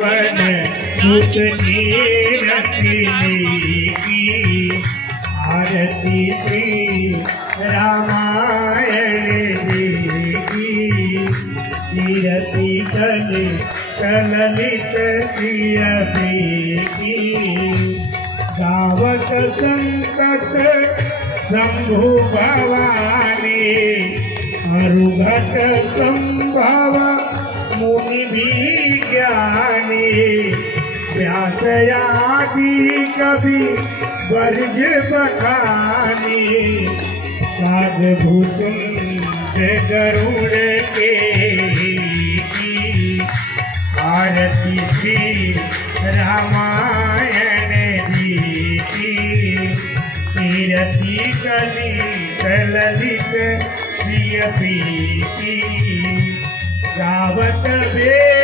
one Mutni रखी की आरती श्री रामायण देवी कीरति चले कललित की गावत संकट शंभु भवानी अरुघट संभव मुनि भी ज्ञानी व्यास आदि कवि वर्ज बखानी साध भूषुंड गरुड़ के आरती श्री रामायण जी कीरति कली ललित श्री गावत वे